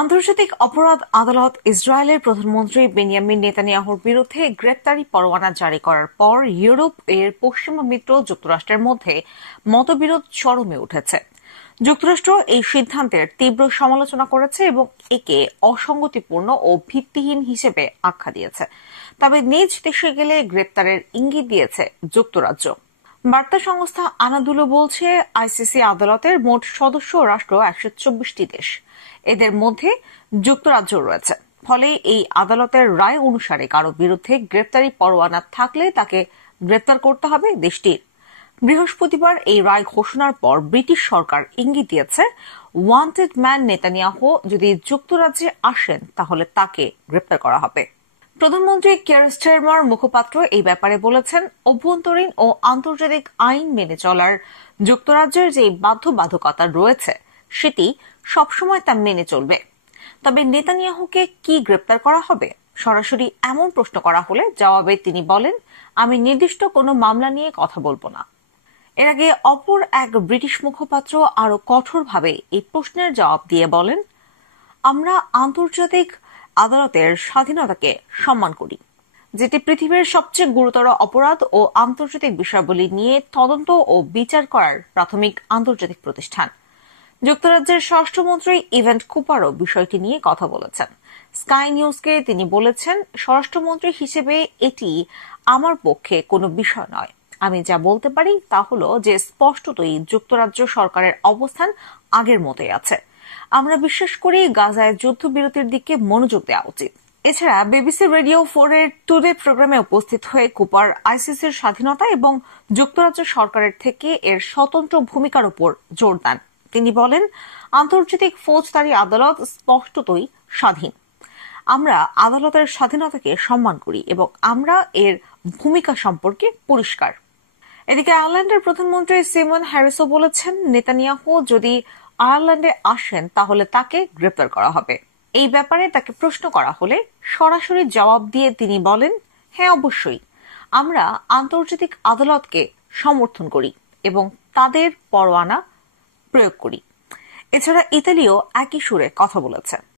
আন্তর্জাতিক অপরাধ আদালত ইসরায়েলের প্রধানমন্ত্রী বেনিয়ামিন নেতানিয়াহুর বিরুদ্ধে গ্রেপ্তারি পরোয়ানা জারি করার পর ইউরোপ এর পশ্চিমা মিত্র যুক্তরাষ্ট্রের মধ্যে মতবিরোধ চরমে উঠেছে। যুক্তরাষ্ট্র এই সিদ্ধান্তের তীব্র সমালোচনা করেছে এবং একে অসঙ্গতিপূর্ণ ও ভিত্তিহীন হিসেবে আখ্যা দিয়েছে। তবে নিজ দেশে গেলে গ্রেপ্তারের ইঙ্গিত দিয়েছে যুক্তরাজ্য। বার্তা সংস্থা আনাদুলো বলছে, আইসিসি আদালতের মোট সদস্য রাষ্ট্র 124টি দেশ, এদের মধ্যে যুক্তরাজ্য রয়েছে। ফলে এই আদালতের রায় অনুসারে কারো বিরুদ্ধে গ্রেপ্তারি পরোয়ানা থাকলে তাকে গ্রেপ্তার করতে হবে দেশটির। বৃহস্পতিবার এই রায় ঘোষণার পর ব্রিটিশ সরকার ইঙ্গিত দিয়েছে, ওয়ান্টেড ম্যান নেতানিয়াহু যদি যুক্তরাজ্যে আসেন তাহলে তাকে গ্রেপ্তার করা হবে। প্রধানমন্ত্রী কিয়ার স্টারমার মুখপাত্র এই ব্যাপারে বলেছেন, অভ্যন্তরীণ ও আন্তর্জাতিক আইন মেনে চলার যুক্তরাজ্যের যে বাধ্যবাধকতা রয়েছে সেটি সবসময় তা মেনে চলবে। তবে নেতানিয়াহুকে কি গ্রেপ্তার করা হবে সরাসরি এমন প্রশ্ন করা হলে জবাবে তিনি বলেন, আমি নির্দিষ্ট কোনো মামলা নিয়ে কথা বলবো না। এর আগে অপর এক ব্রিটিশ মুখপাত্র আরো কঠোরভাবে এই প্রশ্নের জবাব দিয়ে বলেন, আমরা আন্তর্জাতিক আদালতের স্বাধীনতাকে সম্মান করি, যেটি পৃথিবীর সবচেয়ে গুরুতর অপরাধ ও আন্তর্জাতিক বিষয়াবলী নিয়ে তদন্ত ও বিচার করার প্রাথমিক আন্তর্জাতিক প্রতিষ্ঠান। যুক্তরাজ্যের স্বরাষ্ট্রমন্ত্রী ইভেন কুপারও বিষয়টি নিয়ে কথা বলেছেন। স্কাই নিউজকে তিনি বলেছেন, স্বরাষ্ট্রমন্ত্রী হিসেবে এটি আমার পক্ষে কোনো বিষয় নয়। আমি যা বলতে পারি তা হলো যে স্পষ্টতই যুক্তরাজ্য সরকারের অবস্থান আগের মতোই আছে। আমরা বিশ্বাস করি গাজায় যুদ্ধবিরতির দিকে মনোযোগ দেওয়া উচিত। এছাড়া বিবিসি রেডিও 4 এর টুডে প্রোগ্রামে উপস্থিত হয়ে কুপার আইসিসির স্বাধীনতা এবং যুক্তরাজ্য সরকারের থেকে এর স্বতন্ত্র ভূমিকার উপর জোর দেন। তিনি বলেন, আন্তর্জাতিক ফৌজদারি আদালত স্পষ্টতই স্বাধীন। আমরা আদালতের স্বাধীনতাকে সম্মান করি এবং আমরা এর ভূমিকা সম্পর্কে পরিষ্কার। এদিকে আয়ারল্যান্ডের প্রধানমন্ত্রী সিমন হ্যারিসও বলেছেন, নেতানিয়াহু যদি আয়ারল্যান্ডে আসেন তাহলে তাকে গ্রেপ্তার করা হবে। এই ব্যাপারে তাকে প্রশ্ন করা হলে সরাসরি জবাব দিয়ে তিনি বলেন, হ্যাঁ অবশ্যই, আমরা আন্তর্জাতিক আদালতকে সমর্থন করি এবং তাদের পরোয়ানা প্রয়োগ করি। এছাড়া ইতালিও একই সুরে কথা বলেছে।